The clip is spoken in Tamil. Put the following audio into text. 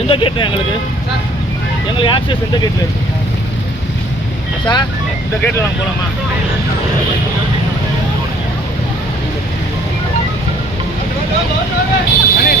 எந்த கேட்டு எங்களுக்கு ஆக்சஸ் எந்த கேட்டில் இருக்கு சார்? இந்த கேட்டில் நாங்கள் போகலாமா? அண்ணே